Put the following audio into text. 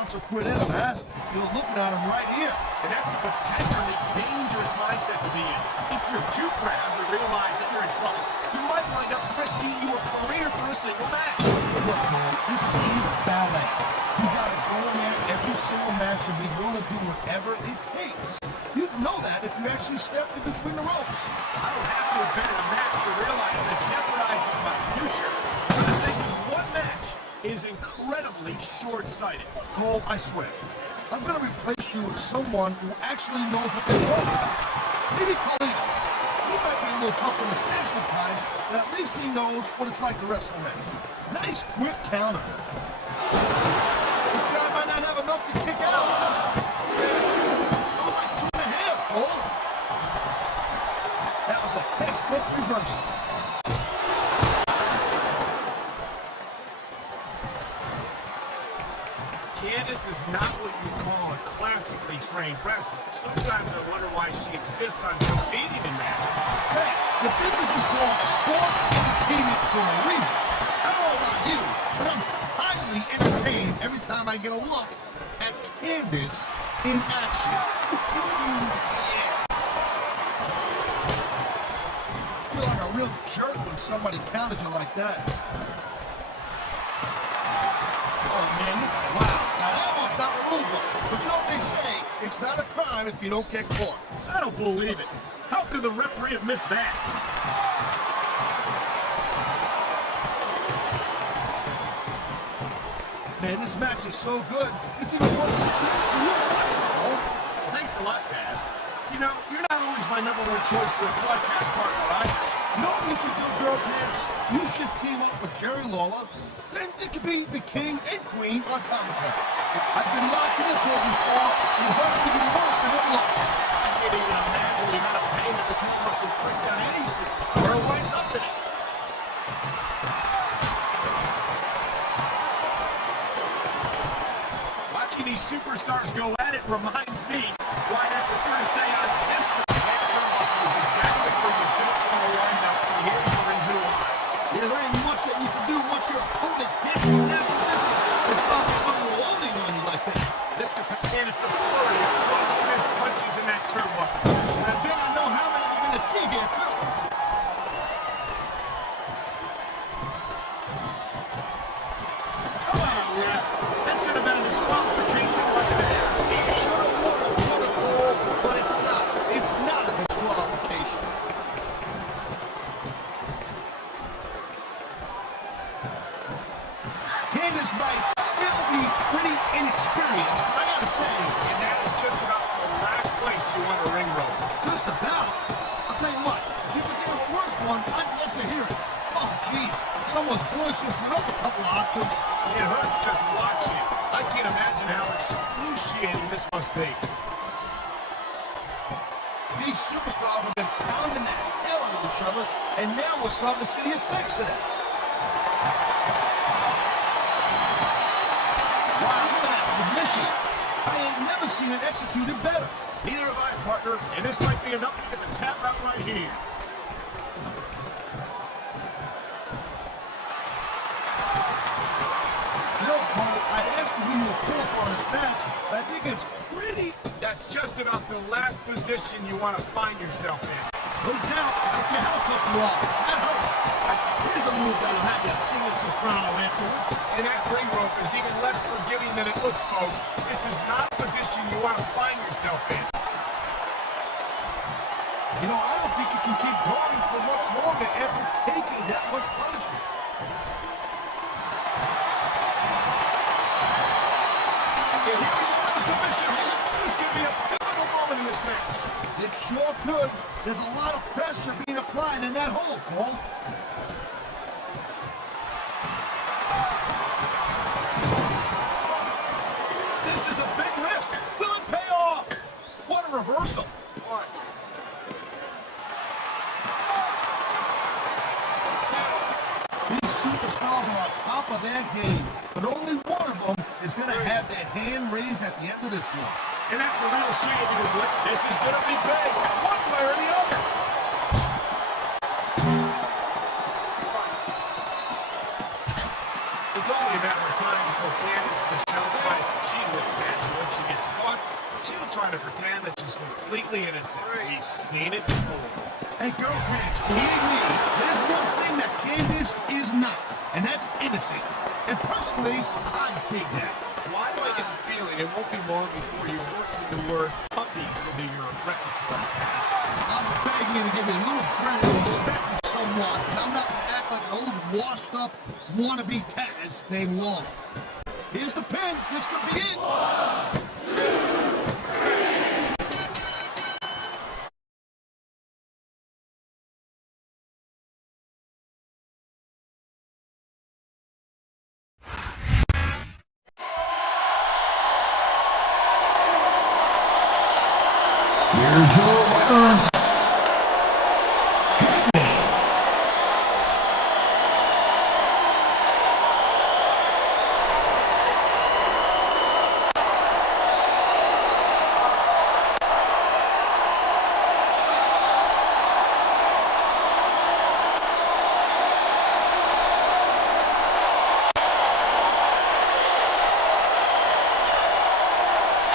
ounce of quit in him, huh? You're looking at him right here. And that's a potentially dangerous mindset to be in. If you're too proud to realize that you're in trouble, you might wind up risking your career for a single match. Look, man, this ain't ballet. You gotta go in there every single match and be willing to do whatever it takes. You'd know that if you actually stepped in between the ropes. I don't have to have been in a match to realize that jeopardizing my future for the sake of one match is incredibly short-sighted. Cole, I swear, I'm gonna replace you with someone who actually knows what they're talking about. Maybe Carlito. He might be a little tough on the stage sometimes, but at least he knows what it's like to wrestle a match. Nice quick counter. This guy might not have enough to kick out. That was like 2.5, Cole. That was a textbook reversal. Candice is not what you call a classically trained wrestler. Sometimes I wonder why she insists on competing in matches. Hey, the business is called sports entertainment for a reason. I don't know about you, but I'm highly entertained every time I get a look at Candice in action. Yeah. I feel like a real jerk when somebody counters you like that. Oh, man, wow. Now that one's not removable. But you know what they say? It's not a crime if you don't get caught. I don't believe it. How could the referee have missed that? Man, this match is so good. It's even worth sitting next to you to watch it, Cole. Thanks a lot, Taz. You know, you're not always my #1 choice for a podcast partner, right? You know what you should do, girl pants? You should team up with Jerry Lawler. Then it could be the king and queen on commentary. I've been locked in this hole before, and it hurts to be worse than it looks. I can't even imagine the amount of pain that this hole must inflict on any superstar who winds up in it. Watching these superstars go at it reminds me why I prefer to stay on this side. Is exactly where you don't want to wind up. And here's the reason why. Yeah, there ain't much that you can do once your opponent gets in that position. It starts unloading on you like that. This could and it's a flurry of close missed punches in that turnbuckle. I bet I know how many you're going to see here, too. Come on, yeah. That should have been a disqualification right there. Shoulda, woulda, Cole, but it's not. It's not a disqualification. Candice might still be pretty inexperienced, but I gotta say, And that is just about the last place you want a ring roll. just about. I'll tell you what, if you could give it a worse one, I'd love to hear it. Oh, jeez, someone's voice just went up a couple of octaves. It hurts just watching it. I can't imagine how excruciating this must be. These superstars have been pounding the hell out of each other, and now we're starting to see the effects of that. Wow, look at that submission. I ain't never seen it executed better. Neither have I, partner, and this might be enough to get the tap out right here. You know, Cole, I'd ask you who you were pulled for in this match, but I think it's pretty... That's just about the last position you want to find yourself in. No doubt, I don't care how tough you are. That hurts. Here's a move that'll have you singing soprano afterward. And that ring rope is even less forgiving than it looks, folks. This is not a position you want to find yourself in. You know, I don't think you can keep going for much longer after taking that much punishment. And here we go with the submission. This could be a pivotal moment in this match. It sure could. There's a lot of pressure being applied in that hole, Cole. This is a big risk. Will it pay off? What a reversal. These superstars are on top of their game, but only one of them is going to have their hand raised at the end of this one. And that's a real shame because this is going to be big, one way or the other. It's only a matter of time typical Candice, Michelle tries to cheat this match, and when she gets caught, she'll try to pretend that she's completely innocent. We've seen it before. And girl pants, believe me, there's one thing that Candice is not, and that's innocent. And personally, I dig that. Why do I get the feeling it won't be long before you're working the word puppies into your repertoire, Cass? I'm begging you to give me a little credit and respect me somewhat, and I'm not going to act like an old washed-up wannabe Taz named Long. Here's the pin. This could be it. Here's your